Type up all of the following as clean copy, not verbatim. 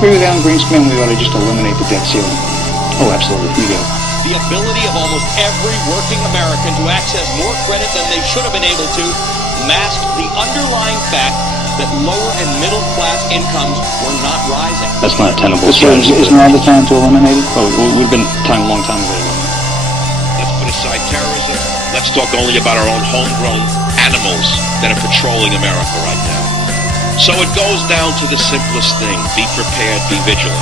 agree with Alan Greenspan, we ought to just eliminate the debt ceiling. Oh, absolutely. We do. The ability of almost every working American to access more credit than they should have been able to masked the underlying fact that lower and middle class incomes were not rising. That's not a tenable strategy. Isn't now the time to eliminate it? Oh, we've been a long time ago to eliminate it. Let's put aside terrorism. Let's talk only about our own homegrown animals that are patrolling America right now. So it goes down to the simplest thing. Be prepared, be vigilant.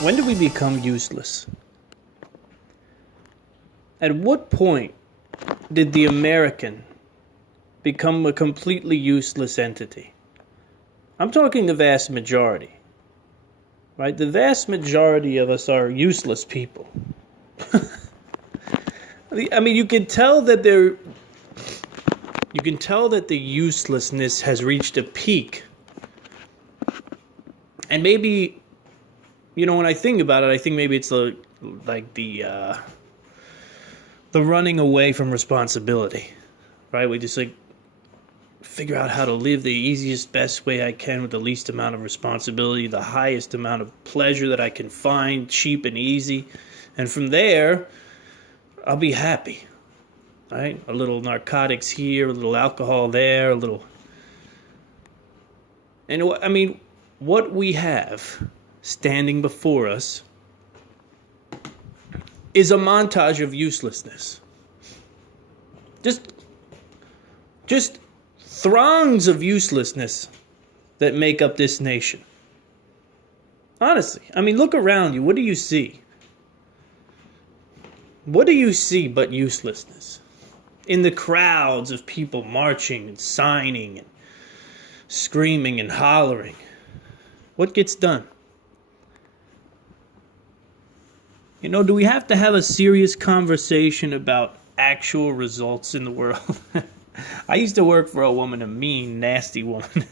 When do we become useless? At what point did the American become a completely useless entity? I'm talking the vast majority. Right? The vast majority of us are useless people. I mean, you can tell that the uselessness has reached a peak. And maybe, when I think about it, I think maybe it's like the running away from responsibility, right? We just figure out how to live the easiest, best way I can with the least amount of responsibility, the highest amount of pleasure that I can find, cheap and easy. And from there, I'll be happy, right? A little narcotics here, a little alcohol there, a little... And I mean, what we have standing before us is a montage of uselessness. Just throngs of uselessness that make up this nation. Honestly, I mean, look around you. What do you see? What do you see but uselessness? In the crowds of people marching and signing and screaming and hollering. What gets done? Do we have to have a serious conversation about actual results in the world? I used to work for a woman, a mean, nasty woman.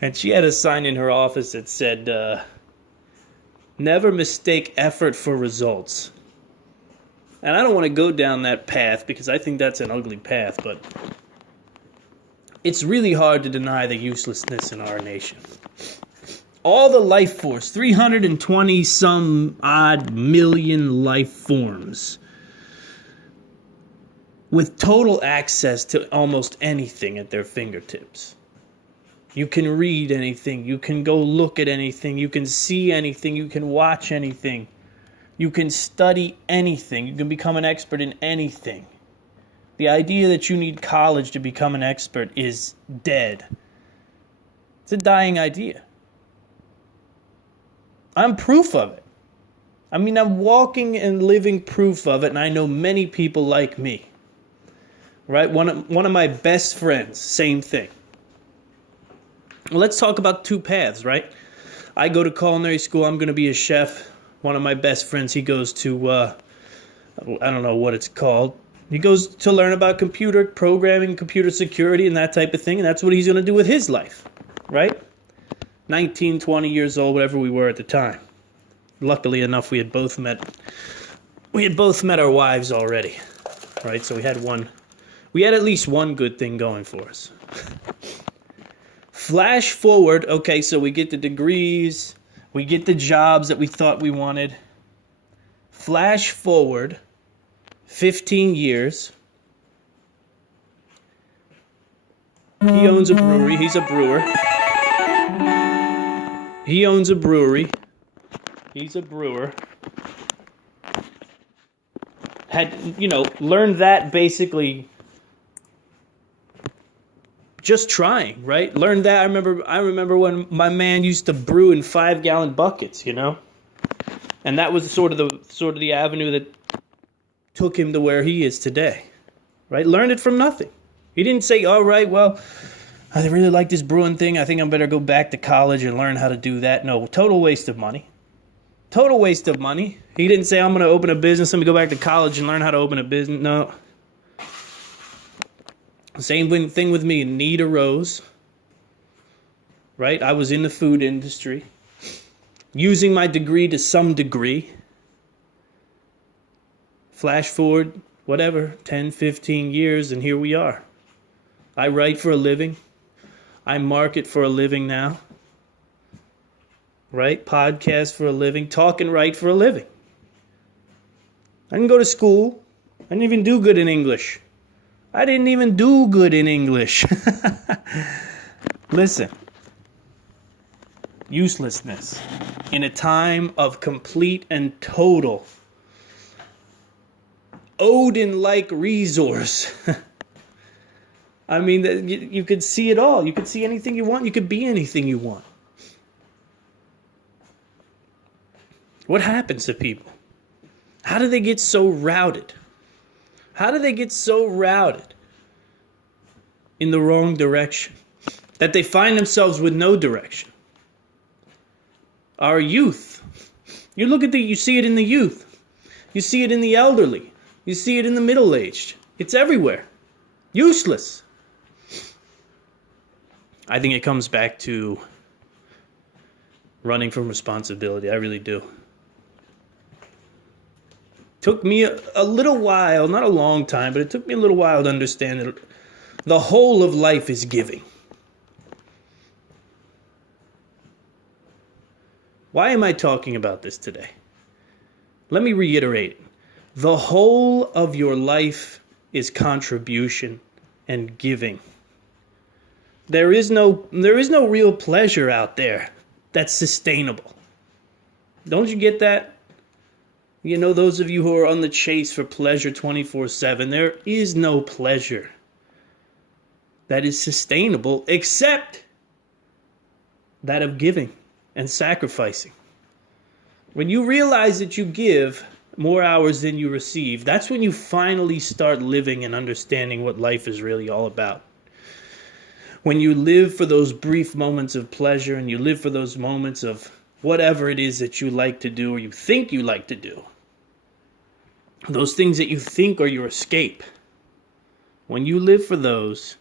And she had a sign in her office that said, never mistake effort for results. And I don't want to go down that path because I think that's an ugly path, but it's really hard to deny the uselessness in our nation. All the life force, 320 some odd million life forms, with total access to almost anything at their fingertips. You can read anything, you can go look at anything, you can see anything, you can watch anything. You can study anything. You can become an expert in anything. The idea that you need college to become an expert is dead. It's a dying idea. I'm proof of it. I mean, I'm walking and living proof of it, and I know many people like me. Right? One of my best friends, same thing. Well, let's talk about two paths, right? I go to culinary school. I'm going to be a chef. One of my best friends, he goes to, I don't know what it's called. He goes to learn about computer programming, computer security, and that type of thing. And that's what he's going to do with his life, right? 19, 20 years old, whatever we were at the time. Luckily enough, we had both met our wives already, right? So we had at least one good thing going for us. Flash forward, okay, so we get the degrees, we get the jobs that we thought we wanted. Flash forward 15 years. He owns a brewery. He's a brewer. He owns a brewery. He's a brewer. Had, learned that basically just trying, right? Learned that. I remember when my man used to brew in 5-gallon buckets, and that was sort of the avenue that took him to where he is today, right? Learned it from nothing. He didn't say, all right, well, I really like this brewing thing. I think I better go back to college and learn how to do that. No, total waste of money. Total waste of money. He didn't say, I'm going to open a business. Let me go back to college and learn how to open a business. No. Same thing with me. Need arose. Right? I was in the food industry. Using my degree to some degree. Flash forward whatever, 10, 15 years, and here we are. I write for a living. I market for a living now. Right? Podcast for a living. Talk and write for a living. I didn't go to school. I didn't even do good in English. Listen. Uselessness. In a time of complete and total Odin-like resource. I mean, you could see it all. You could see anything you want. You could be anything you want. What happens to people? How do they get so routed? How do they get so routed in the wrong direction that they find themselves with no direction? Our youth. You see it in the youth. You see it in the elderly. You see it in the middle-aged. It's everywhere. Useless. I think it comes back to running from responsibility. I really do. Took me a little while, not a long time, but it took me a little while to understand that the whole of life is giving. Why am I talking about this today? Let me reiterate. The whole of your life is contribution and giving. There is no real pleasure out there that's sustainable. Don't you get that? You know, those of you who are on the chase for pleasure 24/7, there is no pleasure that is sustainable except that of giving and sacrificing. When you realize that you give more hours than you receive, that's when you finally start living and understanding what life is really all about. When you live for those brief moments of pleasure and you live for those moments of whatever it is that you like to do or you think you like to do, those things that you think are your escape, when you live for those,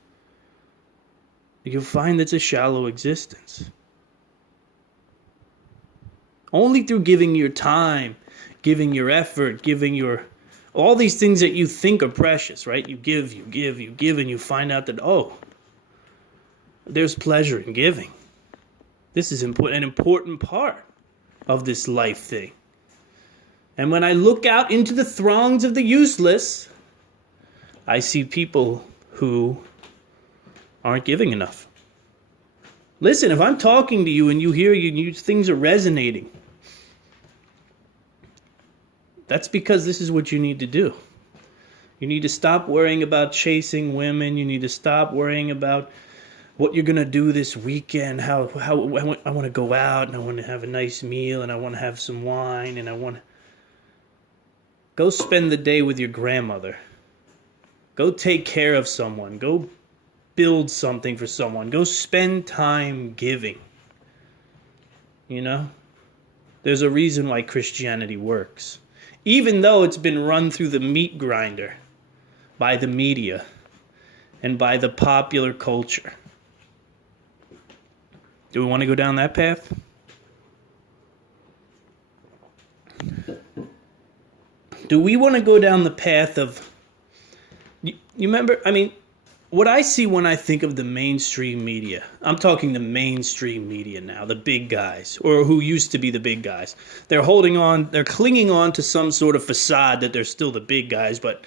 you'll find it's a shallow existence. Only through giving your time, giving your effort, giving your all these things that you think are precious, right? You give, and you find out that, oh, there's pleasure in giving. This is an important part of this life thing. And when I look out into the throngs of the useless, I see people who aren't giving enough. Listen, if I'm talking to you and you hear things are resonating, that's because this is what you need to do. You need to stop worrying about chasing women. You need to stop worrying about what you're going to do this weekend, how I want to go out and I want to have a nice meal and I want to have some wine and I want to go spend the day with your grandmother. Go take care of someone. Go build something for someone. Go spend time giving. You know? There's a reason why Christianity works. Even though it's been run through the meat grinder by the media and by the popular culture. Do we want to go down that path? Do we want to go down the path of... You remember, I mean, what I see when I think of the mainstream media, I'm talking the mainstream media now, the big guys, or who used to be the big guys. They're clinging on to some sort of facade that they're still the big guys, but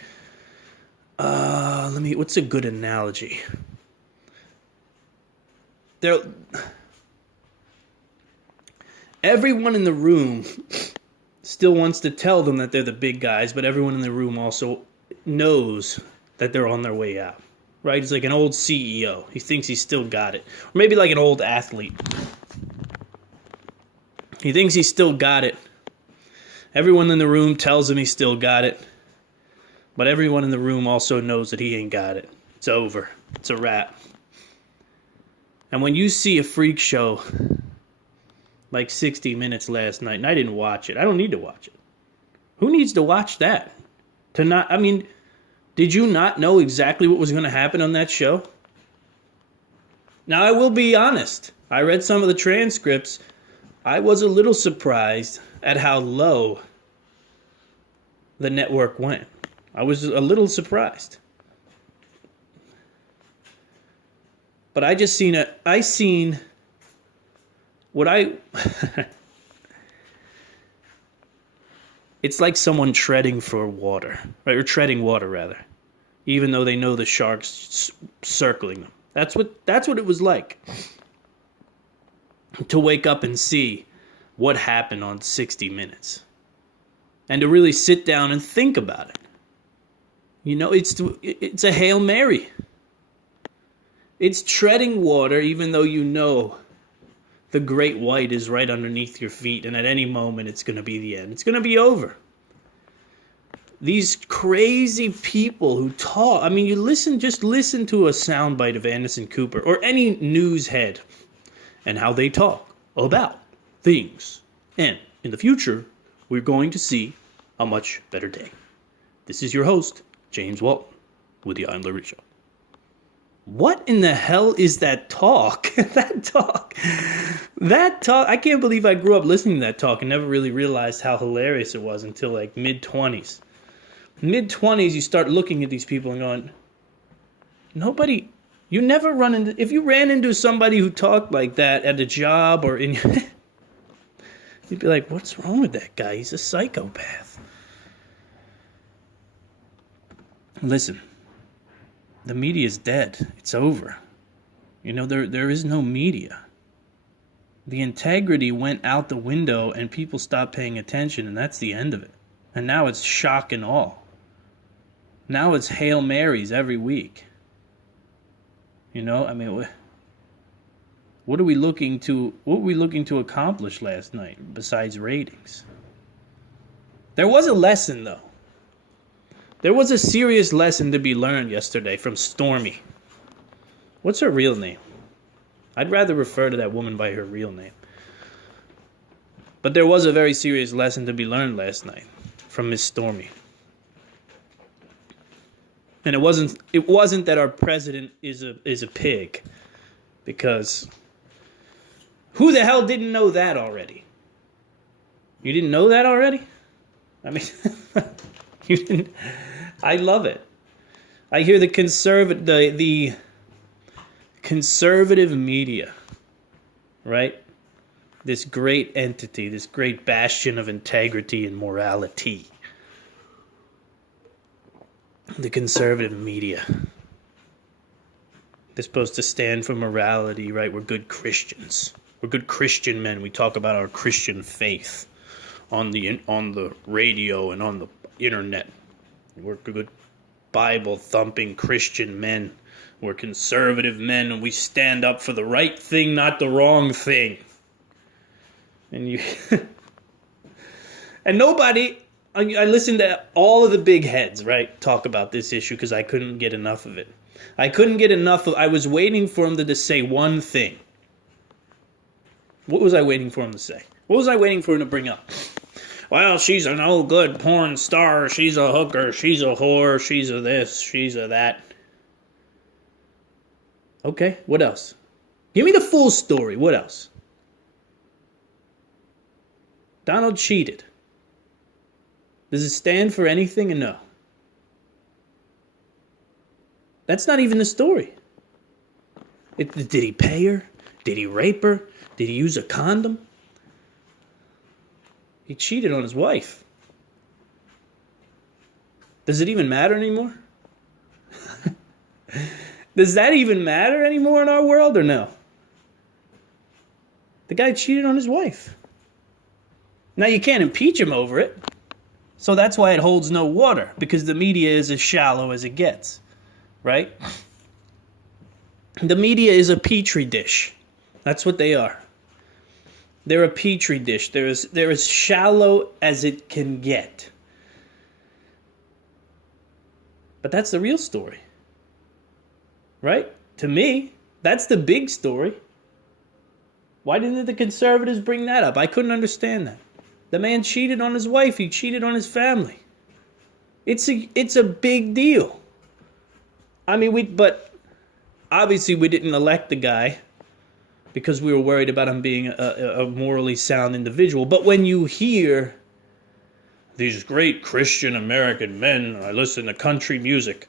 what's a good analogy? Everyone in the room still wants to tell them that they're the big guys, but everyone in the room also knows that they're on their way out. Right? He's like an old CEO. He thinks he's still got it. Or maybe like an old athlete. He thinks he's still got it. Everyone in the room tells him he's still got it. But everyone in the room also knows that he ain't got it. It's over. It's a wrap. And when you see a freak show like 60 Minutes last night, and I didn't watch it. I don't need to watch it. Who needs to watch that? Did you not know exactly what was going to happen on that show? Now, I will be honest. I read some of the transcripts. I was a little surprised at how low the network went. I was a little surprised. But I seen what it's like someone treading for water, right? Or treading water rather, even though they know the shark's circling them. That's what it was like to wake up and see what happened on 60 Minutes. And to really sit down and think about it. You know, it's a Hail Mary. It's treading water even though you know the great white is right underneath your feet, and at any moment it's going to be the end. It's going to be over. These crazy people who talk, I mean, just listen to a soundbite of Anderson Cooper or any news head and how they talk about things. And in the future, we're going to see a much better day. This is your host, James Walton, with the I'm Larry Show. What in the hell is that talk? That talk. I can't believe I grew up listening to that talk and never really realized how hilarious it was until like mid-20s. Mid-20s, you start looking at these people and going, you never run into, if you ran into somebody who talked like that at a job or in your, you'd be like, what's wrong with that guy? He's a psychopath. Listen. The media is dead. It's over. You know, there is no media. The integrity went out the window and people stopped paying attention, and that's the end of it. And now it's shock and awe. Now it's Hail Marys every week. You know, I mean, what were we looking to accomplish last night besides ratings? There was a lesson, though. There was a serious lesson to be learned yesterday from Stormy. What's her real name? I'd rather refer to that woman by her real name. But there was a very serious lesson to be learned last night from Miss Stormy. And it wasn't that our president is a pig, because who the hell didn't know that already? You didn't know that already? I mean, you didn't. I love it. I hear the conservative media, right? This great entity, this great bastion of integrity and morality. The conservative media. They're supposed to stand for morality, right? We're good Christians. We're good Christian men. We talk about our Christian faith on the radio and on the internet. We're good Bible-thumping Christian men. We're conservative men, and we stand up for the right thing, not the wrong thing. And and nobody, I listened to all of the big heads, right, talk about this issue because I couldn't get enough of it. I was waiting for him to say one thing. What was I waiting for him to say? What was I waiting for him to bring up? Well, she's a no good porn star. She's a hooker. She's a whore. She's a this. She's a that. Okay, what else? Give me the full story. What else? Donald cheated. Does it stand for anything or no? That's not even the story. Did he pay her? Did he rape her? Did he use a condom? He cheated on his wife. Does it even matter anymore? Does that even matter anymore in our world or no? The guy cheated on his wife. Now you can't impeach him over it. So that's why it holds no water, because the media is as shallow as it gets, right? The media is a petri dish. That's what they are. They're a petri dish. They're as shallow as it can get. But that's the real story. Right? To me, that's the big story. Why didn't the conservatives bring that up? I couldn't understand that. The man cheated on his wife. He cheated on his family. It's a big deal. I mean, but obviously we didn't elect the guy because we were worried about him being a morally sound individual. But when you hear these great Christian American men, I listen to country music.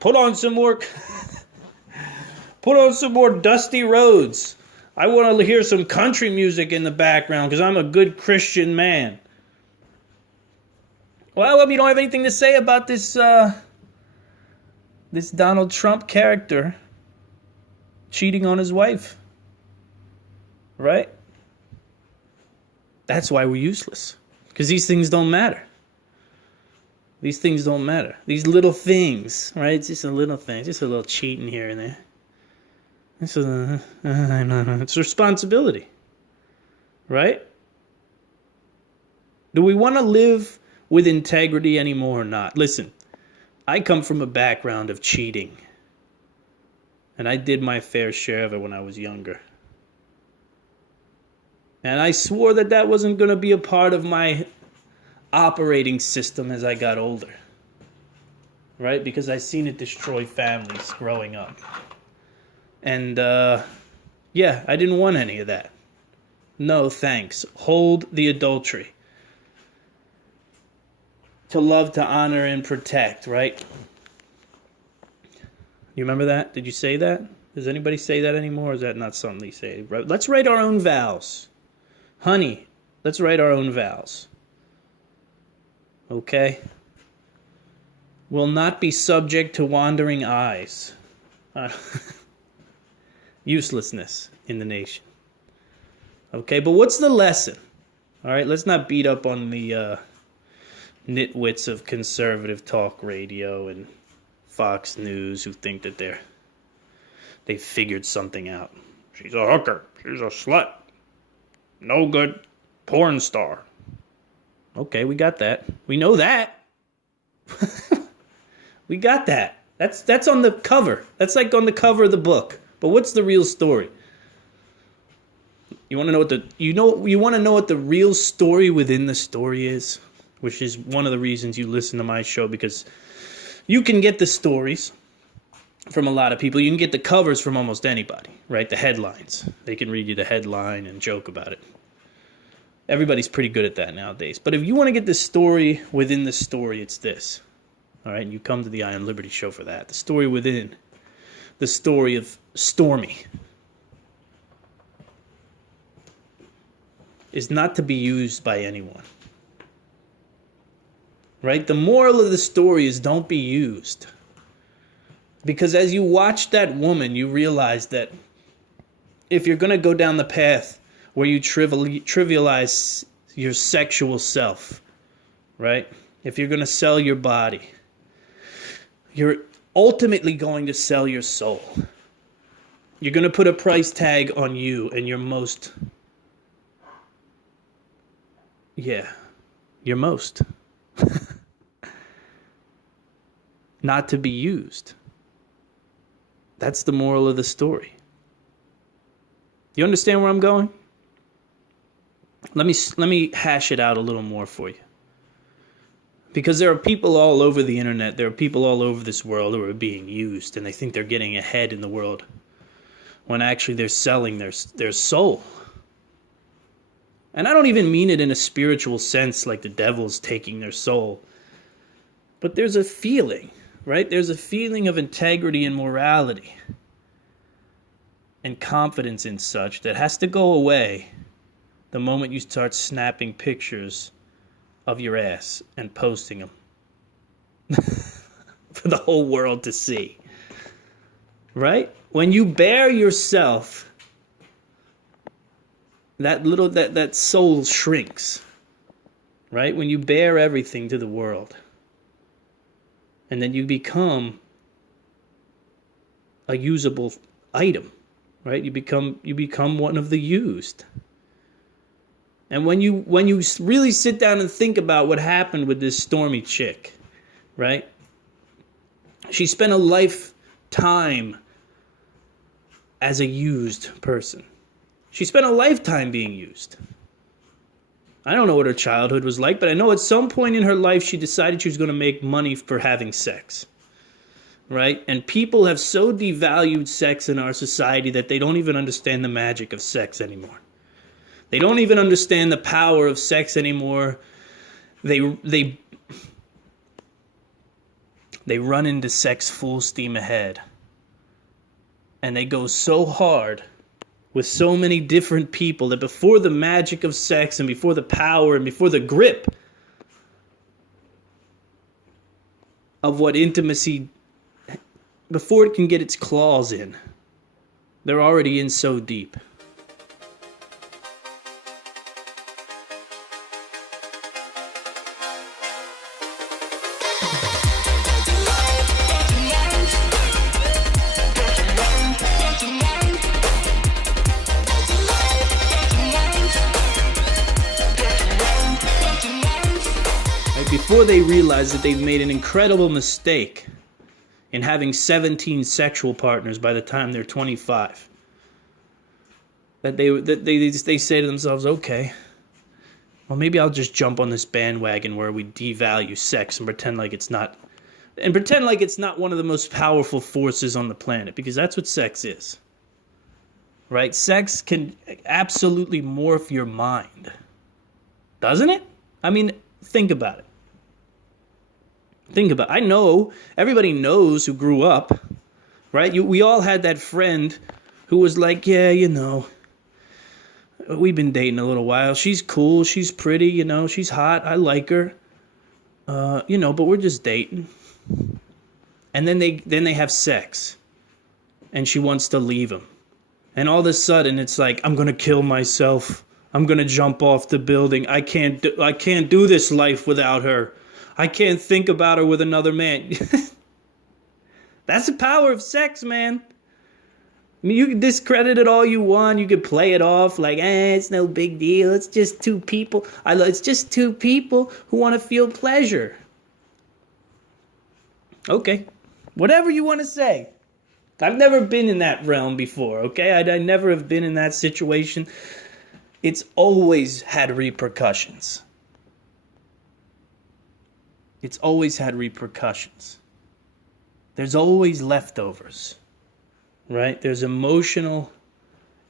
Put on some more Dusty Rhodes. I want to hear some country music in the background because I'm a good Christian man. Well, you don't have anything to say about this this Donald Trump character cheating on his wife. Right? That's why we're useless. Because these things don't matter. These things don't matter. These little things, right? It's just a little thing. Just a little cheating here and there. It's responsibility. Right? Do we want to live with integrity anymore or not? Listen, I come from a background of cheating. And I did my fair share of it when I was younger. And I swore that that wasn't going to be a part of my operating system as I got older. Right? Because I seen it destroy families growing up. And, yeah, I didn't want any of that. No, thanks. Hold the adultery. To love, to honor, and protect, right? You remember that? Did you say that? Does anybody say that anymore? Or is that not something they say? Let's write our own vows. Honey, let's write our own vows. Okay? Will not be subject to wandering eyes. Uselessness in the nation. Okay, but what's the lesson? All right, let's not beat up on the nitwits of conservative talk radio and Fox News who think that they figured something out. She's a hooker. She's a slut. No good porn star. Okay, we got that. We know that. We got that. That's on the cover. That's like on the cover of the book. But what's the real story? You want to know what the real story within the story is, which is one of the reasons you listen to my show, because you can get the stories from a lot of people. You can get the covers from almost anybody, right? The headlines. They can read you the headline and joke about it. Everybody's pretty good at that nowadays. But if you want to get the story within the story, it's this. All right? And you come to the Eye on Liberty show for that. The story within the story of Stormy is not to be used by anyone. Right? The moral of the story is don't be used. Because as you watch that woman, you realize that if you're going to go down the path where you trivialize your sexual self, right? If you're going to sell your body, you're ultimately going to sell your soul. You're going to put a price tag on you and your most. Not to be used. That's the moral of the story. You understand where I'm going? Let me hash it out a little more for you. Because there are people all over the internet, there are people all over this world who are being used, and they think they're getting ahead in the world, when actually they're selling their soul. And I don't even mean it in a spiritual sense like the devil's taking their soul. But there's a feeling, right? There's a feeling of integrity and morality and confidence in such that has to go away the moment you start snapping pictures of your ass and posting them for the whole world to see. Right? When you bare yourself, that soul shrinks. Right? When you bare everything to the world. And then you become a usable item. Right? You become one of the used. And when you really sit down and think about what happened with this Stormy chick, right? She spent a lifetime as a used person. She spent a lifetime being used. I don't know what her childhood was like, but I know at some point in her life she decided she was going to make money for having sex. Right? And people have so devalued sex in our society that they don't even understand the magic of sex anymore. They don't even understand the power of sex anymore they run into sex full steam ahead. And they go so hard with so many different people that before the magic of sex and before the power and before the grip of what intimacy, before it can get its claws in, they're already in so deep. Before they realize that they've made an incredible mistake in having 17 sexual partners by the time they're 25, that they say to themselves, okay, well, maybe I'll just jump on this bandwagon where we devalue sex and pretend like it's not one of the most powerful forces on the planet, because that's what sex is. Right? Sex can absolutely morph your mind. Doesn't it? I mean, think about it. I know, everybody knows who grew up, right? We all had that friend who was like, yeah, we've been dating a little while. She's cool, she's pretty, she's hot, I like her. But we're just dating. And then they have sex. And she wants to leave him. And all of a sudden it's like, I'm going to kill myself. I'm going to jump off the building. I can't do this life without her. I can't think about her with another man. That's the power of sex, man. I mean, you can discredit it all you want. You can play it off like, it's no big deal. It's just two people. It's just two people who want to feel pleasure. Okay. Whatever you want to say. I've never been in that realm before, okay? I never have been in that situation. It's always had repercussions. It's always had repercussions. There's always leftovers, right? There's emotional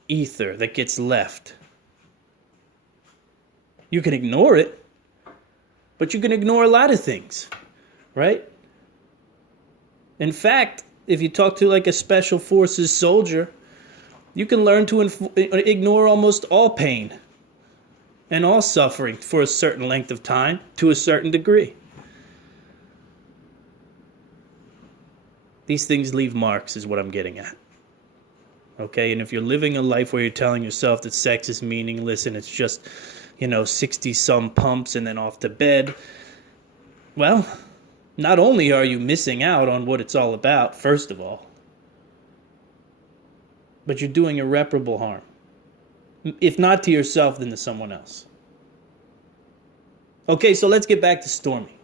ether that gets left. You can ignore it, but you can ignore a lot of things, right? In fact, if you talk to like a special forces soldier, you can learn to ignore almost all pain and all suffering for a certain length of time to a certain degree. These things leave marks is what I'm getting at. Okay, and if you're living a life where you're telling yourself that sex is meaningless and it's just, 60-some pumps and then off to bed, well, not only are you missing out on what it's all about, first of all, but you're doing irreparable harm. If not to yourself, then to someone else. Okay, so let's get back to Stormy.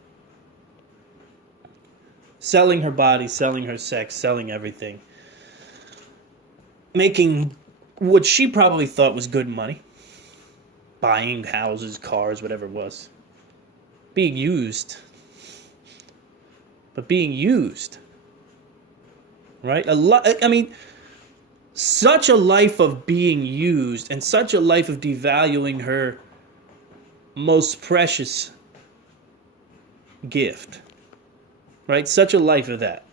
Selling her body, selling her sex, selling everything. Making what she probably thought was good money. Buying houses, cars, whatever it was. Being used. But being used. Right? Such a life of being used and such a life of devaluing her most precious gift. Right? Such a life of that.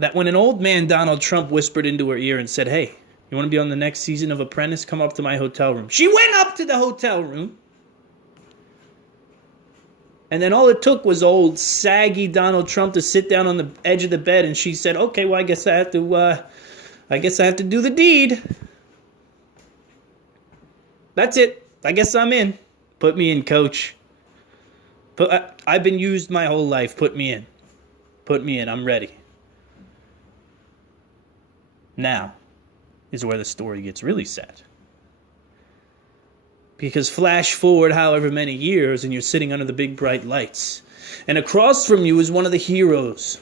That when an old man, Donald Trump, whispered into her ear and said, hey, you want to be on the next season of Apprentice? Come up to my hotel room. She went up to the hotel room. And then all it took was old saggy Donald Trump to sit down on the edge of the bed, and she said, okay, well, I guess I have to do the deed. That's it. I guess I'm in. Put me in, coach. I've been used my whole life. Put me in. Put me in. I'm ready. Now is where the story gets really sad. Because flash forward however many years and you're sitting under the big bright lights. And across from you is one of the heroes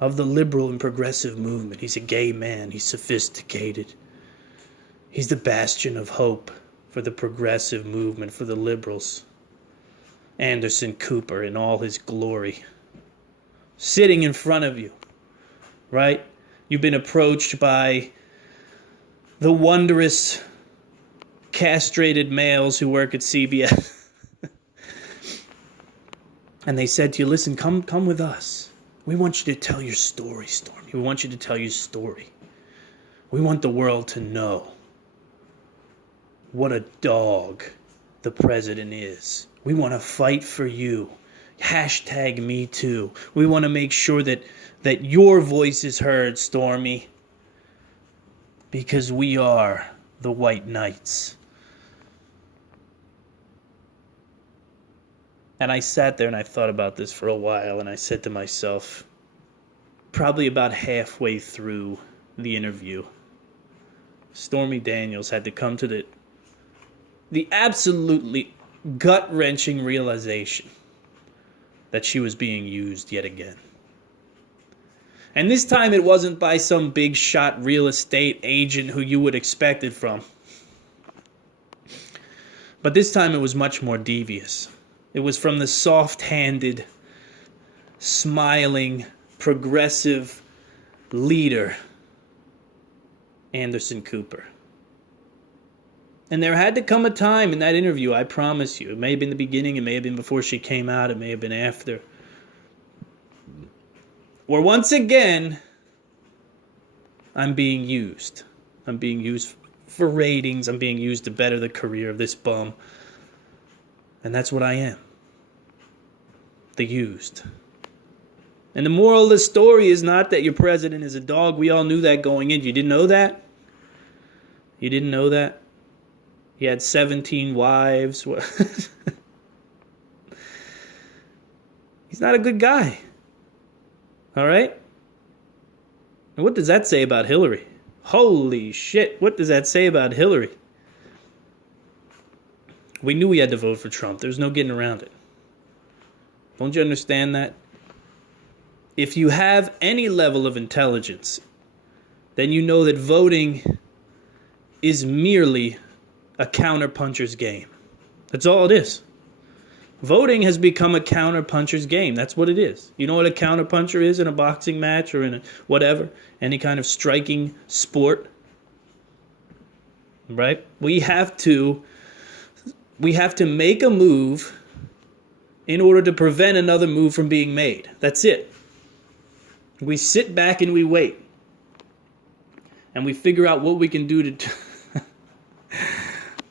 of the liberal and progressive movement. He's a gay man. He's sophisticated. He's the bastion of hope for the progressive movement, for the liberals. Anderson Cooper in all his glory. Sitting in front of you, right? You've been approached by the wondrous castrated males who work at CBS. And they said to you, listen, come with us. We want you to tell your story, Stormy. We want you to tell your story. We want the world to know what a dog the president is. We want to fight for you. Hashtag me too. We want to make sure that your voice is heard, Stormy. Because we are the White Knights. And I sat there and I thought about this for a while, and I said to myself, probably about halfway through the interview, Stormy Daniels had to come to the absolutely gut-wrenching realization that she was being used yet again. And this time it wasn't by some big shot real estate agent who you would expect it from. But this time it was much more devious. It was from the soft-handed, smiling, progressive leader, Anderson Cooper. And there had to come a time in that interview, I promise you. It may have been the beginning, it may have been before she came out, it may have been after. Where once again, I'm being used. I'm being used for ratings. I'm being used to better the career of this bum. And that's what I am. The used. And the moral of the story is not that your president is a dog. We all knew that going in. You didn't know that? You didn't know that? He had 17 wives. He's not a good guy. All right? And what does that say about Hillary? Holy shit. What does that say about Hillary? We knew we had to vote for Trump. There's no getting around it. Don't you understand that? If you have any level of intelligence, then you know that voting is merely a counterpuncher's game. That's all it is. Voting has become a counterpuncher's game. That's what it is. You know what a counterpuncher is in a boxing match or in a whatever, any kind of striking sport? Right? We have to make a move in order to prevent another move from being made. That's it. We sit back and we wait. And we figure out what we can do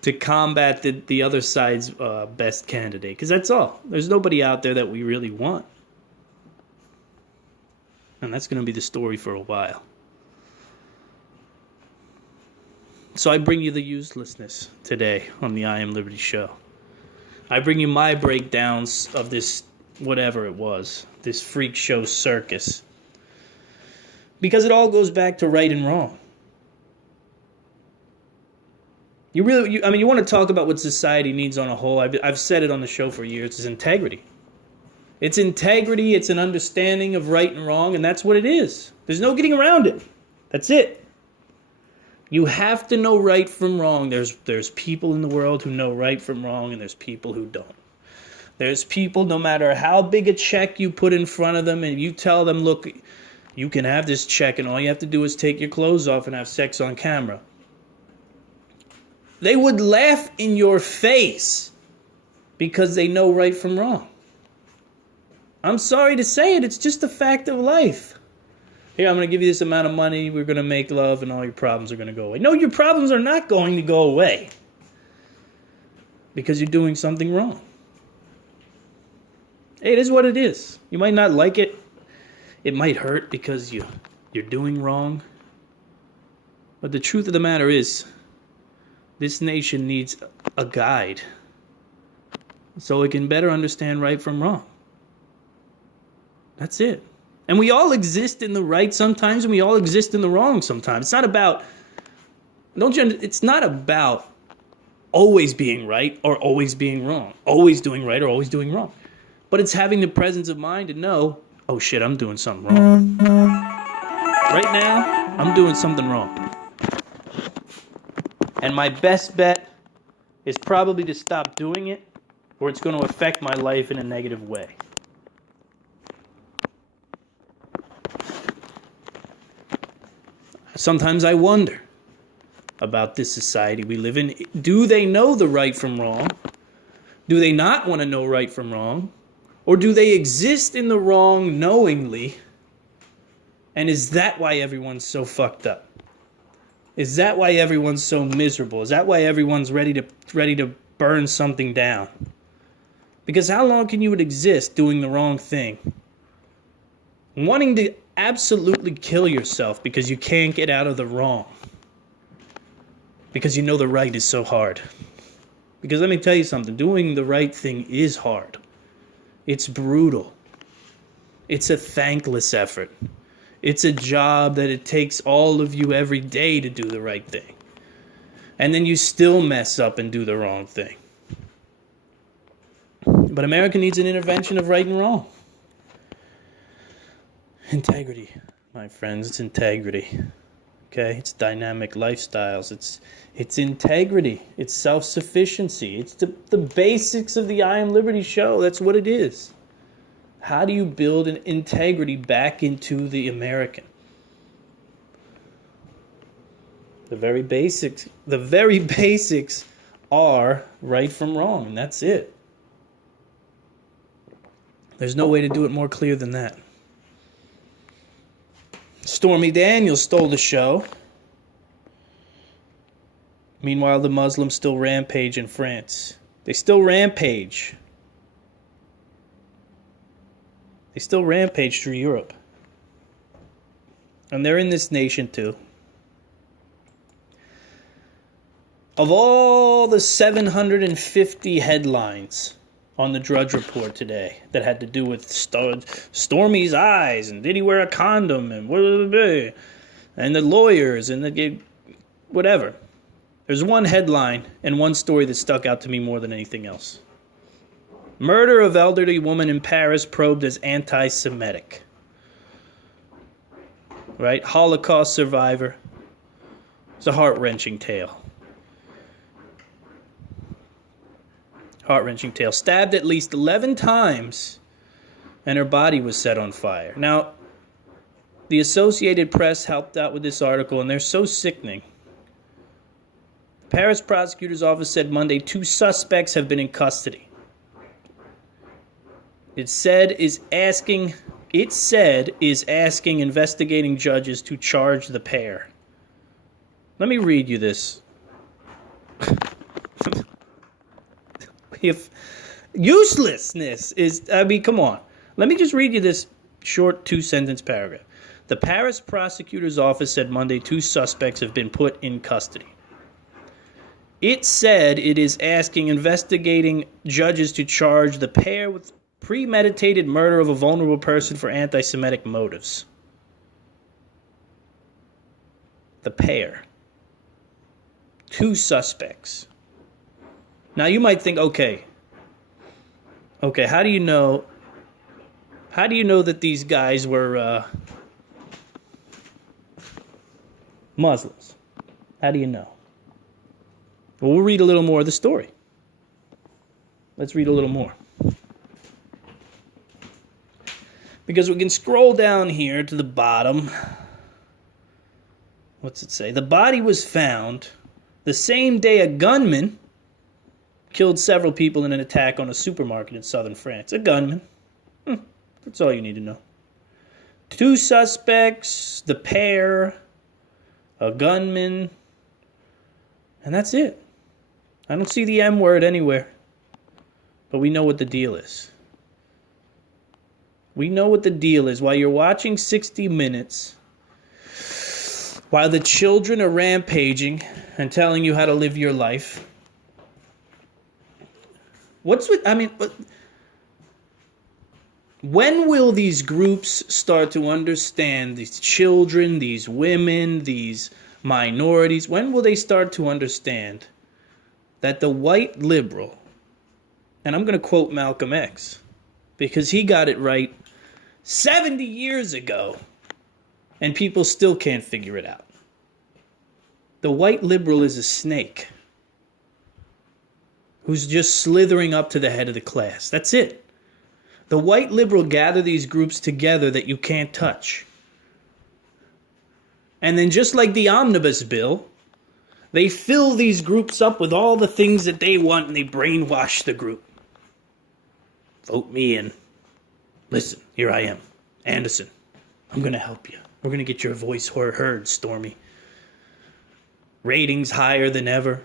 to combat the other side's best candidate. Because that's all. There's nobody out there that we really want. And that's going to be the story for a while. So I bring you the uselessness today on the I Am Liberty show. I bring you my breakdowns of this, whatever it was, this freak show circus. Because it all goes back to right and wrong. You want to talk about what society needs on a whole. I've said it on the show for years. It's integrity. It's integrity. It's an understanding of right and wrong, and that's what it is. There's no getting around it. That's it. You have to know right from wrong. There's people in the world who know right from wrong, and there's people who don't. There's people, no matter how big a check you put in front of them, and you tell them, look, you can have this check, and all you have to do is take your clothes off and have sex on camera. They would laugh in your face because they know right from wrong. I'm sorry to say it. It's just a fact of life. Here, I'm going to give you this amount of money. We're going to make love, and all your problems are going to go away. No, your problems are not going to go away because you're doing something wrong. Hey, it is what it is. You might not like it. It might hurt because you're doing wrong. But the truth of the matter is, this nation needs a guide so it can better understand right from wrong. That's it. And we all exist in the right sometimes, and we all exist in the wrong sometimes. It's not about, it's not about always being right or always being wrong. Always doing right or always doing wrong. But it's having the presence of mind to know, oh shit, I'm doing something wrong. Right now, I'm doing something wrong. And my best bet is probably to stop doing it, or it's going to affect my life in a negative way. Sometimes I wonder about this society we live in. Do they know the right from wrong? Do they not want to know right from wrong? Or do they exist in the wrong knowingly? And is that why everyone's so fucked up? Is that why everyone's so miserable? Is that why everyone's ready to burn something down? Because how long can you exist doing the wrong thing? Wanting to absolutely kill yourself because you can't get out of the wrong. Because you know the right is so hard. Because let me tell you something, doing the right thing is hard. It's brutal. It's a thankless effort. It's a job that it takes all of you every day to do the right thing. And then you still mess up and do the wrong thing. But America needs an intervention of right and wrong. Integrity, my friends, it's integrity. Okay? It's dynamic lifestyles. It's integrity. It's self-sufficiency. It's the basics of the I Am Liberty show. That's what it is. How do you build an integrity back into the American? The very basics are right from wrong, and that's it. There's no way to do it more clear than that. Stormy Daniels stole the show. Meanwhile, the Muslims still rampage in France. They still rampage. They still rampage through Europe. And they're in this nation too. Of all the 750 headlines on the Drudge Report today that had to do with Stormy's eyes and did he wear a condom and the lawyers and the whatever. There's one headline and one story that stuck out to me more than anything else. Murder of elderly woman in Paris probed as anti-Semitic. Right? Holocaust survivor. It's a heart-wrenching tale. Heart-wrenching tale. Stabbed at least 11 times, and her body was set on fire. Now, the Associated Press helped out with this article, and they're so sickening. The Paris prosecutor's office said Monday 2 suspects have been in custody. It said is asking investigating judges to charge the pair. Let me read you this. If uselessness is, come on. Let me just read you this short 2-sentence paragraph. The Paris prosecutor's office said Monday 2 suspects have been put in custody. It said it is asking investigating judges to charge the pair with premeditated murder of a vulnerable person for anti-Semitic motives. The pair. 2 suspects. Now you might think, okay, how do you know that these guys were Muslims? How do you know? Well, we'll read a little more of the story. Let's read a little more. Because we can scroll down here to the bottom. What's it say? The body was found the same day a gunman killed several people in an attack on a supermarket in southern France. A gunman. That's all you need to know. 2 suspects, the pair, a gunman, and that's it. I don't see the M word anywhere. But we know what the deal is. We know what the deal is. While you're watching 60 Minutes, while the children are rampaging and telling you how to live your life, when will these groups start to understand, these children, these women, these minorities, when will they start to understand that the white liberal, and I'm going to quote Malcolm X, because he got it right 70 years ago, and people still can't figure it out. The white liberal is a snake who's just slithering up to the head of the class. That's it. The white liberal gather these groups together that you can't touch. And then just like the omnibus bill, they fill these groups up with all the things that they want and they brainwash the group. Vote me in. Listen, here I am, Anderson. I'm going to help you. We're going to get your voice heard, Stormy. Ratings higher than ever.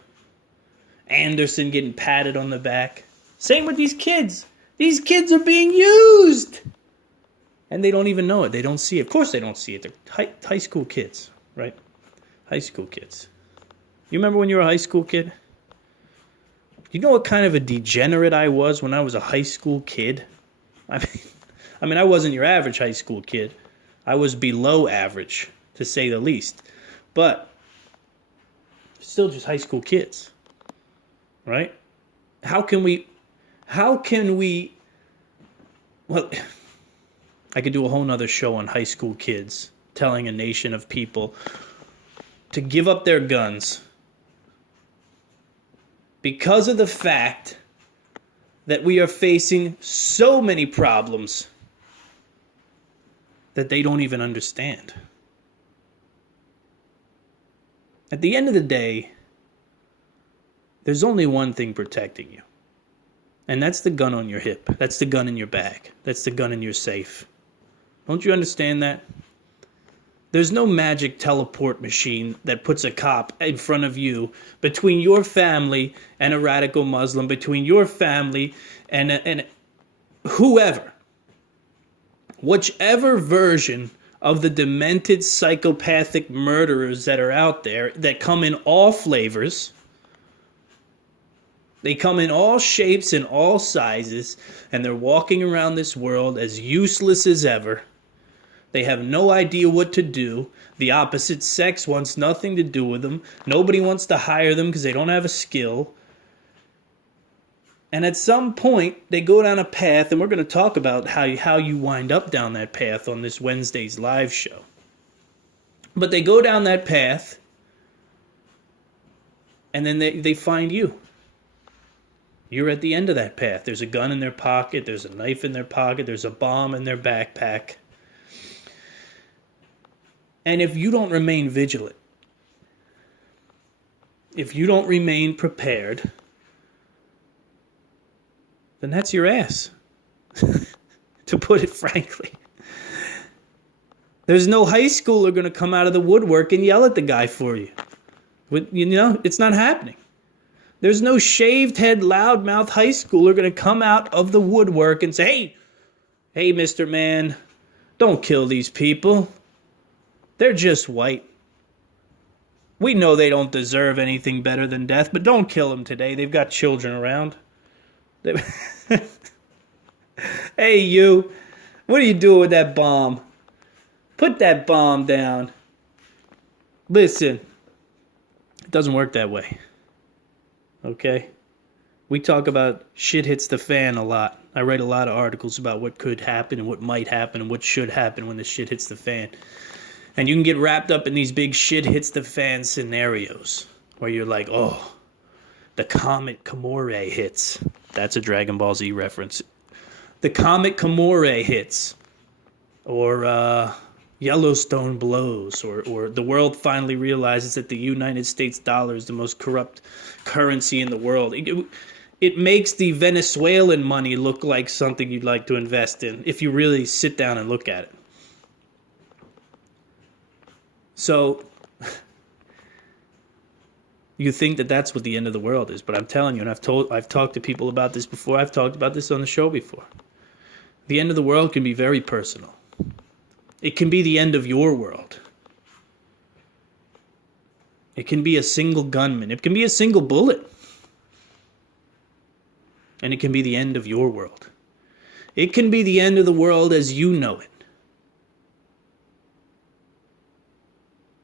Anderson getting patted on the back. Same with these kids. These kids are being used. And they don't even know it. They don't see it. Of course they don't see it. They're high school kids, right? High school kids. You remember when you were a high school kid? You know what kind of a degenerate I was when I was a high school kid? I mean, I wasn't your average high school kid. I was below average, to say the least. But still just high school kids, right? How can we, well, I could do a whole nother show on high school kids telling a nation of people to give up their guns because of the fact that we are facing so many problems that they don't even understand. At the end of the day, there's only one thing protecting you. And that's the gun on your hip. That's the gun in your bag. That's the gun in your safe. Don't you understand that? There's no magic teleport machine that puts a cop in front of you between your family and a radical Muslim, between your family and whoever. Whichever version of the demented psychopathic murderers that are out there that come in all flavors. They come in all shapes and all sizes, and they're walking around this world as useless as ever. They have no idea what to do. The opposite sex wants nothing to do with them. Nobody wants to hire them because they don't have a skill. And at some point, they go down a path, and we're going to talk about how you wind up down that path on this Wednesday's live show. But they go down that path, and then they find you. You're at the end of that path. There's a gun in their pocket. There's a knife in their pocket. There's a bomb in their backpack. And if you don't remain vigilant, if you don't remain prepared, then that's your ass, to put it frankly. There's no high schooler going to come out of the woodwork and yell at the guy for you. You know, it's not happening. There's no shaved head, loudmouth high schooler going to come out of the woodwork and say, hey, Mr. Man, don't kill these people. They're just white. We know they don't deserve anything better than death, but don't kill them today. They've got children around. Hey, you, what are you doing with that bomb? Put that bomb down. Listen, it doesn't work that way. Okay? We talk about shit hits the fan a lot. I write a lot of articles about what could happen and what might happen and what should happen when the shit hits the fan. And you can get wrapped up in these big shit hits the fan scenarios where you're like, oh, the Comet Kimura hits. That's a Dragon Ball Z reference. The Comet Kimura hits. Or Yellowstone blows. Or the world finally realizes that the United States dollar is the most corrupt currency in the world. It makes the Venezuelan money look like something you'd like to invest in if you really sit down and look at it. So, you think that that's what the end of the world is, but I'm telling you, and I've talked to people about this before, I've talked about this on the show before. The end of the world can be very personal. It can be the end of your world. It can be a single gunman. It can be a single bullet. And it can be the end of your world. It can be the end of the world as you know it.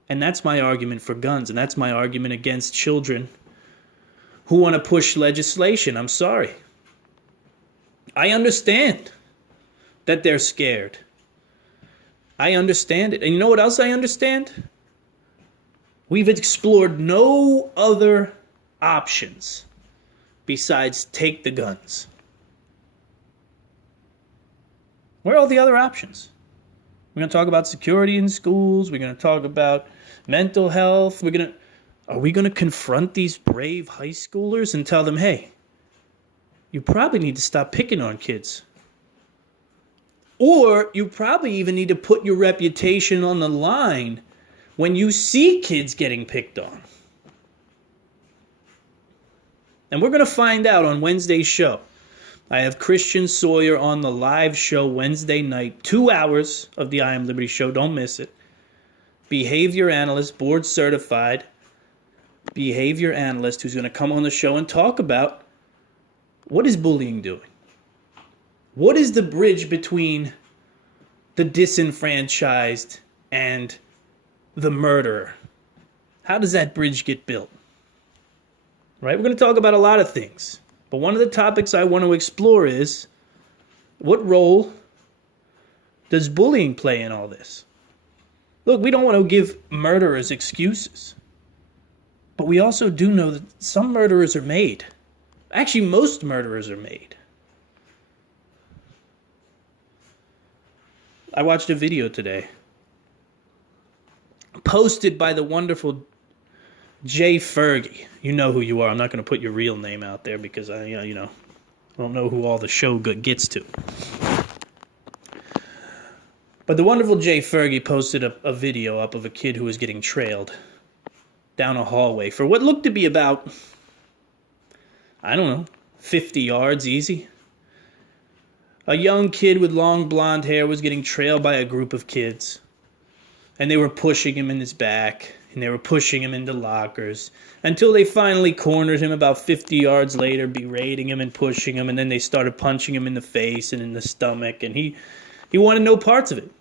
And that's my argument for guns, and that's my argument against children who want to push legislation. I'm sorry. I understand that they're scared. I understand it. And you know what else I understand? We've explored no other options besides take the guns. Where are all the other options? We're going to talk about security in schools. We're going to talk about mental health. Are we going to confront these brave high schoolers and tell them, hey, you probably need to stop picking on kids. Or you probably even need to put your reputation on the line when you see kids getting picked on. And we're going to find out on Wednesday's show. I have Christian Sawyer on the live show Wednesday night, 2 hours of the I Am Liberty show. Don't miss it. Behavior analyst, board certified behavior analyst who's going to come on the show and talk about what is bullying doing? What is the bridge between the disenfranchised and the murderer? How does that bridge get built? Right? We're going to talk about a lot of things. But one of the topics I want to explore is, what role does bullying play in all this? Look, we don't want to give murderers excuses. But we also do know that some murderers are made. Actually, most murderers are made. I watched a video today posted by the wonderful Jay Fergie. You know who you are. I'm not going to put your real name out there because I don't know who all the show gets to. But the wonderful Jay Fergie posted a video up of a kid who was getting trailed down a hallway for what looked to be about, 50 yards easy. A young kid with long blonde hair was getting trailed by a group of kids. And they were pushing him in his back. And they were pushing him into lockers. Until they finally cornered him about 50 yards later, berating him and pushing him. And then they started punching him in the face and in the stomach. And he wanted no parts of it.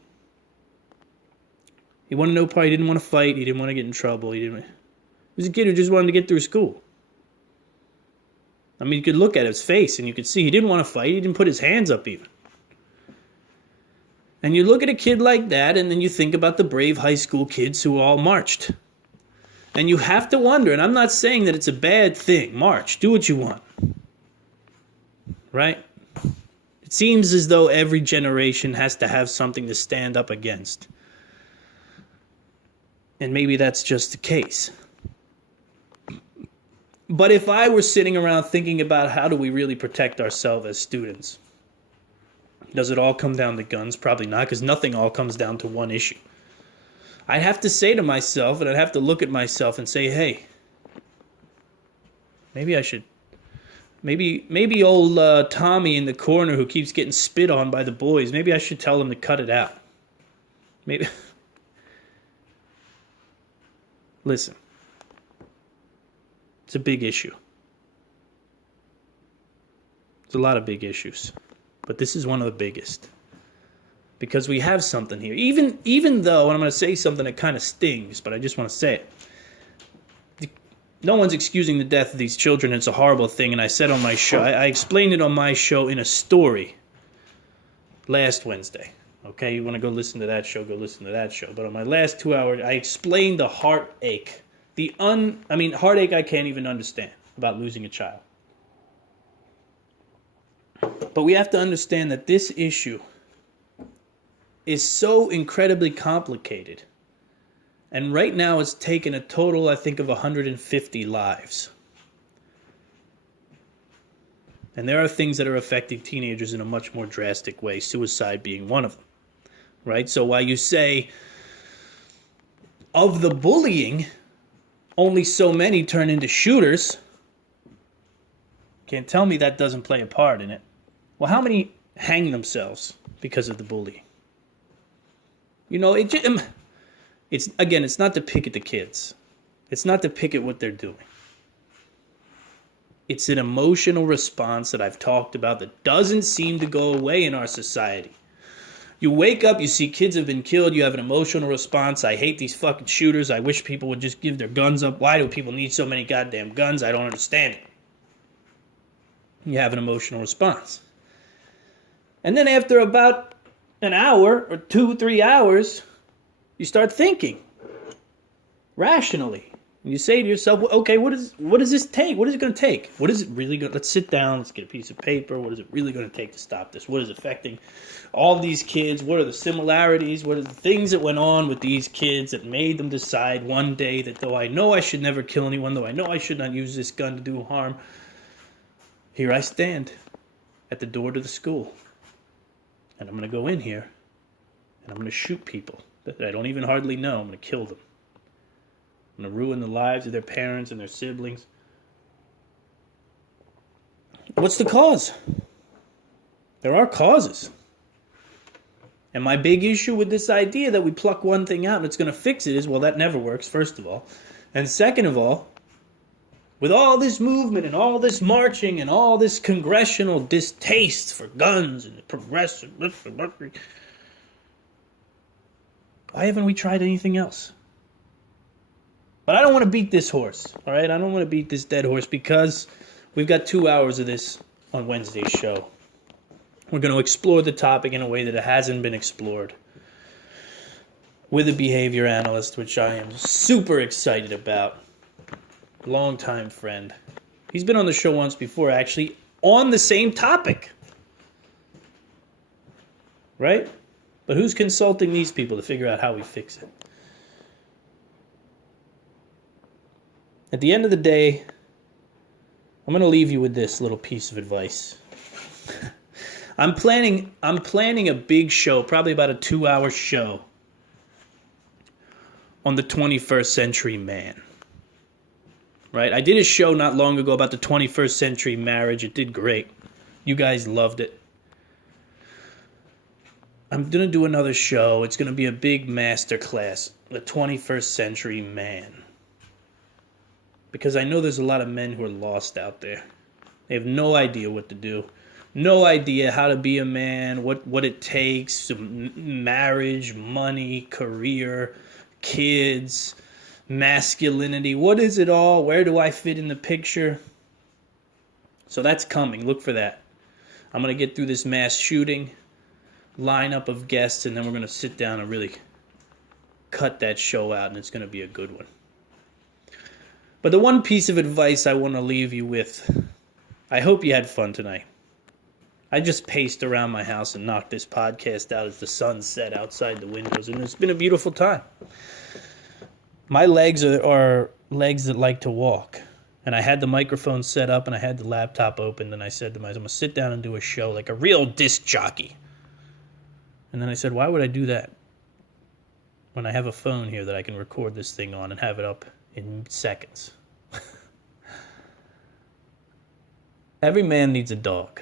He wanted no part. He didn't want to fight. He didn't want to get in trouble. He was a kid who just wanted to get through school. I mean, you could look at his face and you could see he didn't want to fight. He didn't put his hands up even. And you look at a kid like that and then you think about the brave high school kids who all marched. And you have to wonder, and I'm not saying that it's a bad thing. March. Do what you want. Right? It seems as though every generation has to have something to stand up against. And maybe that's just the case. But if I were sitting around thinking about how do we really protect ourselves as students, does it all come down to guns? Probably not, because nothing all comes down to one issue. I'd have to say to myself, and I'd have to look at myself and say, hey, maybe I should, maybe old Tommy in the corner who keeps getting spit on by the boys, maybe I should tell him to cut it out. Maybe. Listen. It's a big issue. There's a lot of big issues. But this is one of the biggest. Because we have something here. Even though, and I'm going to say something that kind of stings, but I just want to say it. No one's excusing the death of these children. It's a horrible thing. And I said on my show, I explained it on my show in a story last Wednesday. Okay, you want to go listen to that show, go listen to that show. But on my last 2 hours, I explained the heartache. Heartache I can't even understand about losing a child. But we have to understand that this issue is so incredibly complicated. And right now it's taken a total, I think, of 150 lives. And there are things that are affecting teenagers in a much more drastic way, suicide being one of them. Right? So while you say, of the bullying, only so many turn into shooters, can't tell me that doesn't play a part in it. Well, how many hang themselves because of the bullying? It's not to pick at the kids. It's not to pick at what they're doing. It's an emotional response that I've talked about that doesn't seem to go away in our society. You wake up, you see kids have been killed, you have an emotional response. I hate these fucking shooters. I wish people would just give their guns up. Why do people need so many goddamn guns? I don't understand it. You have an emotional response. And then after about an hour or 2-3 hours, you start thinking rationally. And you say to yourself, okay, what does this take? What is it going to take? What is it really going to... Let's sit down. Let's get a piece of paper. What is it really going to take to stop this? What is affecting all these kids? What are the similarities? What are the things that went on with these kids that made them decide one day that though I know I should never kill anyone, though I know I should not use this gun to do harm, here I stand at the door to the school. And I'm going to go in here and I'm going to shoot people that I don't even hardly know. I'm going to kill them. I'm going to ruin the lives of their parents and their siblings. What's the cause? There are causes. And my big issue with this idea that we pluck one thing out and it's going to fix it is, well, that never works, first of all. And second of all, with all this movement and all this marching and all this congressional distaste for guns and progressive, why haven't we tried anything else? But I don't want to beat this horse, all right? I don't want to beat this dead horse because we've got 2 hours of this on Wednesday's show. We're going to explore the topic in a way that it hasn't been explored with a behavior analyst, which I am super excited about. Longtime friend. He's been on the show once before, actually, on the same topic. Right? But who's consulting these people to figure out how we fix it? At the end of the day, I'm going to leave you with this little piece of advice. I'm planning a big show, probably about a 2-hour show, on the 21st century man. Right? I did a show not long ago about the 21st century marriage. It did great. You guys loved it. I'm going to do another show. It's going to be a big masterclass, the 21st century man. Because I know there's a lot of men who are lost out there. They have no idea what to do. No idea how to be a man, what it takes, marriage, money, career, kids, masculinity. What is it all? Where do I fit in the picture? So that's coming. Look for that. I'm going to get through this mass shooting lineup of guests, and then we're going to sit down and really cut that show out, and it's going to be a good one. But the one piece of advice I want to leave you with, I hope you had fun tonight. I just paced around my house and knocked this podcast out as the sun set outside the windows, and it's been a beautiful time. My legs are legs that like to walk, and I had the microphone set up and I had the laptop open, and I said to myself, I'm going to sit down and do a show like a real disc jockey. And then I said, why would I do that when I have a phone here that I can record this thing on and have it up in seconds? Every man needs a dog.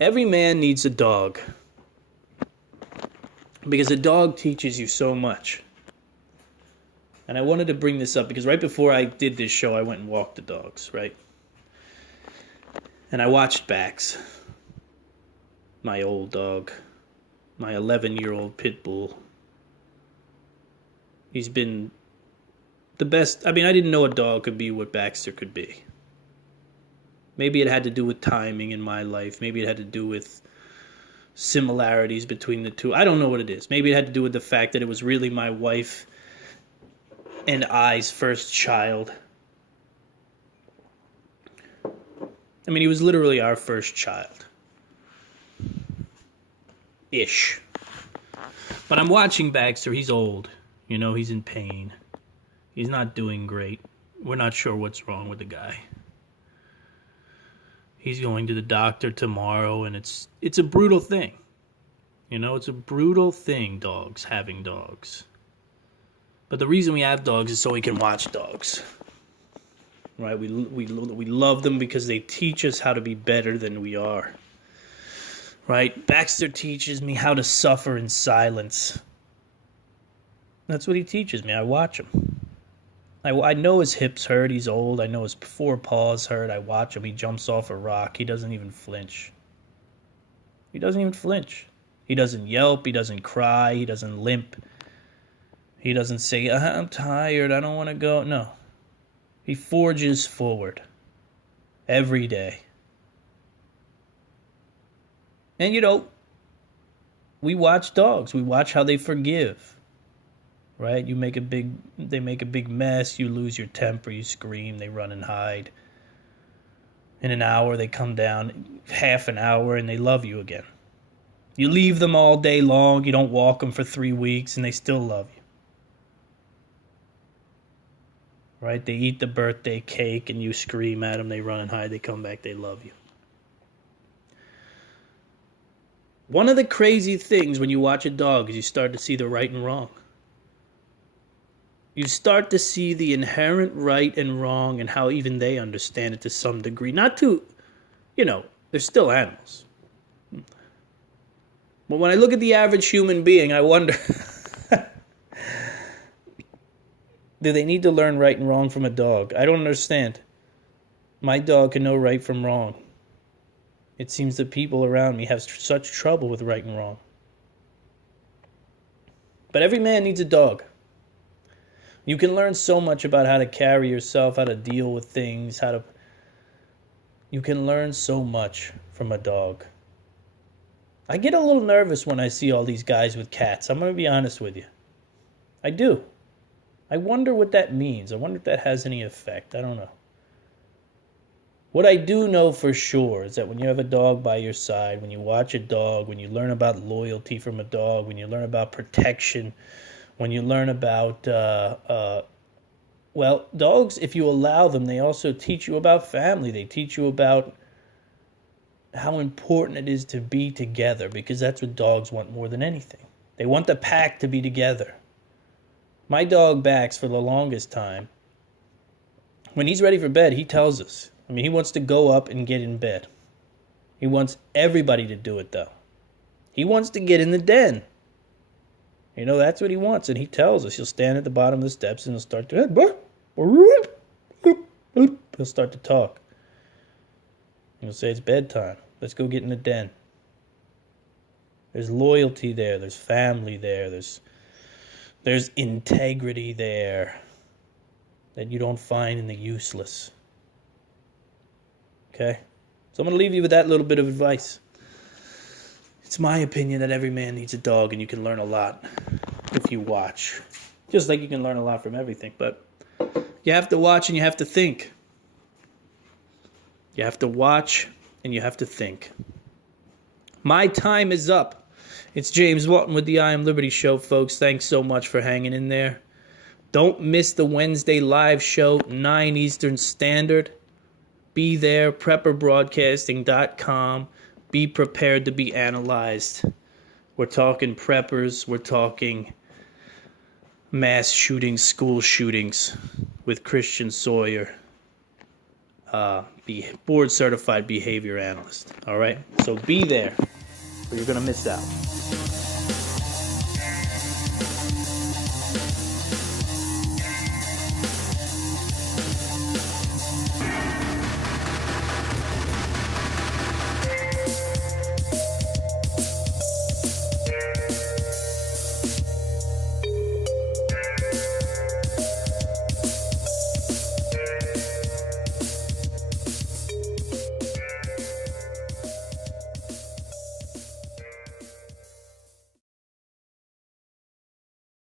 Every man needs a dog. Because a dog teaches you so much. And I wanted to bring this up because right before I did this show, I went and walked the dogs, right? And I watched Bax, my old dog, my 11-year-old pit bull. He's been the best. I mean, I didn't know a dog could be what Baxter could be. Maybe it had to do with timing in my life. Maybe it had to do with similarities between the two. I don't know what it is. Maybe it had to do with the fact that it was really my wife and I's first child. I mean, he was literally our first child. Ish. But I'm watching Baxter. He's old. You know, he's in pain. He's not doing great. We're not sure what's wrong with the guy. He's going to the doctor tomorrow, and it's a brutal thing. You know, it's a brutal thing, having dogs. But the reason we have dogs is so we can watch dogs. Right? We love them because they teach us how to be better than we are. Right? Baxter teaches me how to suffer in silence. That's what he teaches me. I watch him. I know his hips hurt. He's old. I know his forepaws hurt. I watch him. He jumps off a rock. He doesn't even flinch. He doesn't even flinch. He doesn't yelp. He doesn't cry. He doesn't limp. He doesn't say, I'm tired. I don't want to go. No. He forges forward every day. And, you know, we watch dogs. We watch how they forgive. Right? They make a big mess, you lose your temper, you scream, they run and hide. In an hour, they come down, half an hour, and they love you again. You leave them all day long, you don't walk them for 3 weeks, and they still love you. Right? They eat the birthday cake, and you scream at them, they run and hide, they come back, they love you. One of the crazy things when you watch a dog is you start to see the right and wrong. You start to see the inherent right and wrong and how even they understand it to some degree. Not to, they're still animals. But when I look at the average human being, I wonder, do they need to learn right and wrong from a dog? I don't understand. My dog can know right from wrong. It seems that people around me have such trouble with right and wrong. But every man needs a dog. You can learn so much about how to carry yourself, how to deal with things, You can learn so much from a dog. I get a little nervous when I see all these guys with cats. I'm going to be honest with you. I do. I wonder what that means. I wonder if that has any effect. I don't know. What I do know for sure is that when you have a dog by your side, when you watch a dog, when you learn about loyalty from a dog, when you learn about protection, when you learn about, dogs, if you allow them, they also teach you about family. They teach you about how important it is to be together, because that's what dogs want more than anything. They want the pack to be together. My dog Bax, for the longest time, when he's ready for bed, he tells us. He wants to go up and get in bed. He wants everybody to do it, though. He wants to get in the den. That's what he wants, and he tells us. He'll stand at the bottom of the steps and he'll start to... He'll start to talk. He'll say, it's bedtime. Let's go get in the den. There's loyalty there. There's family there. There's integrity there that you don't find in the useless. Okay? So I'm going to leave you with that little bit of advice. It's my opinion that every man needs a dog, and you can learn a lot if you watch. Just like you can learn a lot from everything. But you have to watch and you have to think. You have to watch and you have to think. My time is up. It's James Walton with the I Am Liberty Show, folks. Thanks so much for hanging in there. Don't miss the Wednesday live show, 9 Eastern Standard. Be there, prepperbroadcasting.com. Be prepared to be analyzed. We're talking preppers. We're talking mass shootings, school shootings with Christian Sawyer, board-certified behavior analyst. All right? So be there, or you're going to miss out.